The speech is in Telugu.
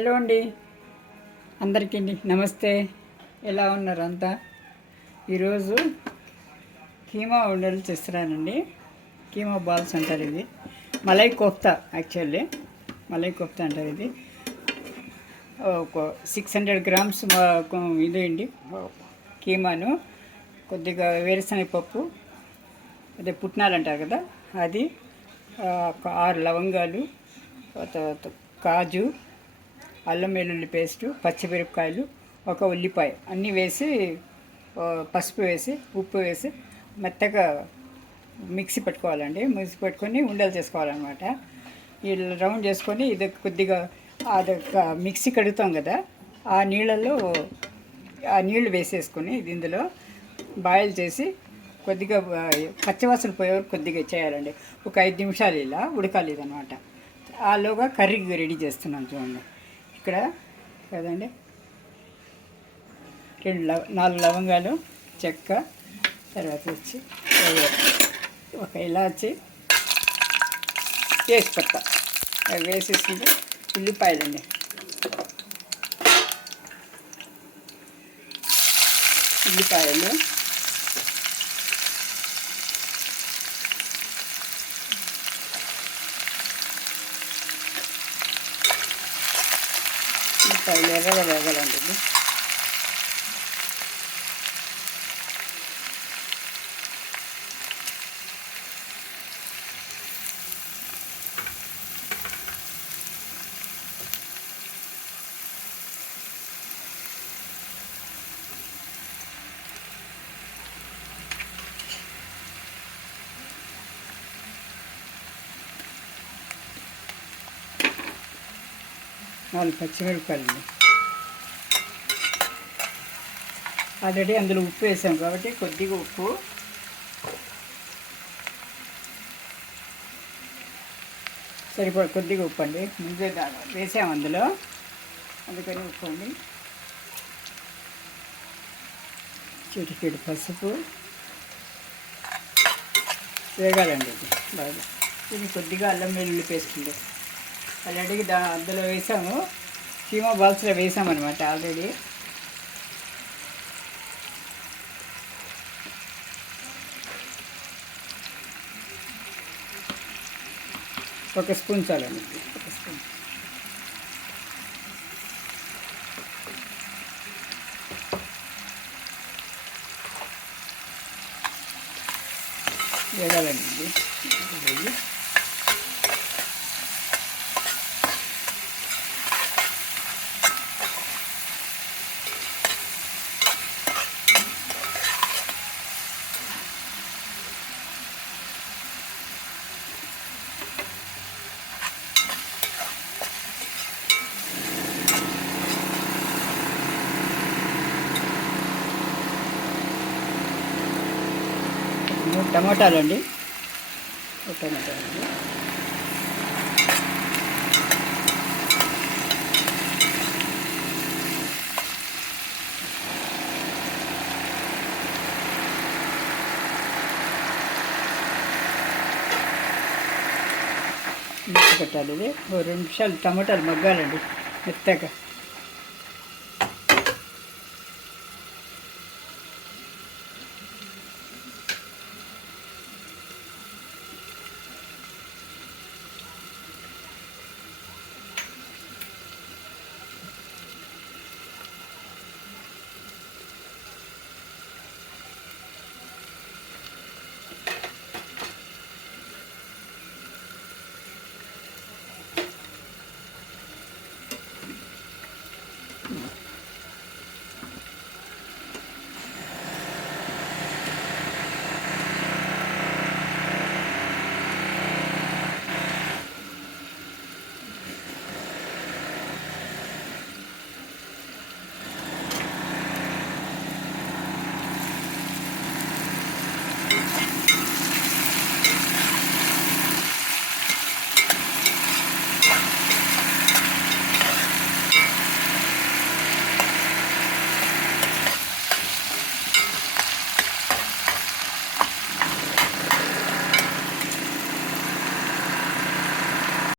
హలో అండి, అందరికీ నమస్తే. ఎలా ఉన్నారు అంతా? ఈరోజు కీమా ఉండలు చేస్తున్నానండి. కీమా బాల్స్ అంటారు. ఇది మలై కోఫ్తా, యాక్చువల్లీ మలై కోఫ్తా అంటారు. ఇది ఒక 600 గ్రామ్స్ ఇదేండి కీమాను, కొద్దిగా వేరుశనగపప్పు, అదే పుట్నాలు అంటారు కదా, అది ఒక 6 లవంగాలు, తర్వాత కాజు, అల్లం వెల్లుల్లి పేస్టు, పచ్చిమిరపకాయలు, ఒక ఉల్లిపాయ అన్నీ వేసి, పసుపు వేసి, ఉప్పు వేసి మెత్తగా మిక్సీ పెట్టుకోవాలండి. మిక్సీ పెట్టుకొని ఉండలు చేసుకోవాలన్నమాట. ఈ రౌండ్ చేసుకొని ఇది కొద్దిగా అది మిక్సీ కడుగుతాం కదా, ఆ నీళ్ళు వేసేసుకొని ఇది ఇందులో బాయిల్ చేసి కొద్దిగా పచ్చివాసన పోయే వరకు కొద్దిగా చేయాలండి. ఒక 5 నిమిషాలు ఇలా ఉడకాలి ఇదనమాట. ఆలోగా కర్రీకి రెడీ చేస్తున్నాను చూడండి. ఇక్కడ కదండి 4 లవంగాలు, చెక్క, తర్వాత వచ్చి ఒక ఇలాచి, తేజ్పత్త అవి వేసేసింది. ఉల్లిపాయలండి, ఉల్లిపాయలు, ఉల్లిపాయలు ఎర్రగా వేగాలండి. 4 పచ్చిమిరపకాయలండి. ఆల్రెడీ అందులో ఉప్పు వేసాం కాబట్టి కొద్దిగా ఉప్పు, కొద్దిగా ఉప్పు అండి. ముందే వేసాము అందులో, అందుకని ఉప్పు అండి. చిటికెడు పసుపు వేగాలండి. ఇది బాగా, ఇది కొద్దిగా అల్లం వెల్లుల్లి పేస్ట్ ఉంది. ఆల్రెడీ అందులో వేసాము, కీమా బాల్స్లో వేసామన్నమాట ఆల్రెడీ. ఒక స్పూన్ చాలండి, ఒక స్పూన్. వేగాలండి ఇది. టమాటాలండి, టమాటాలండి, పెట్టాలి. ఇది 2 నిమిషాలు టమాటాలు మగ్గాలండి మెత్తగా.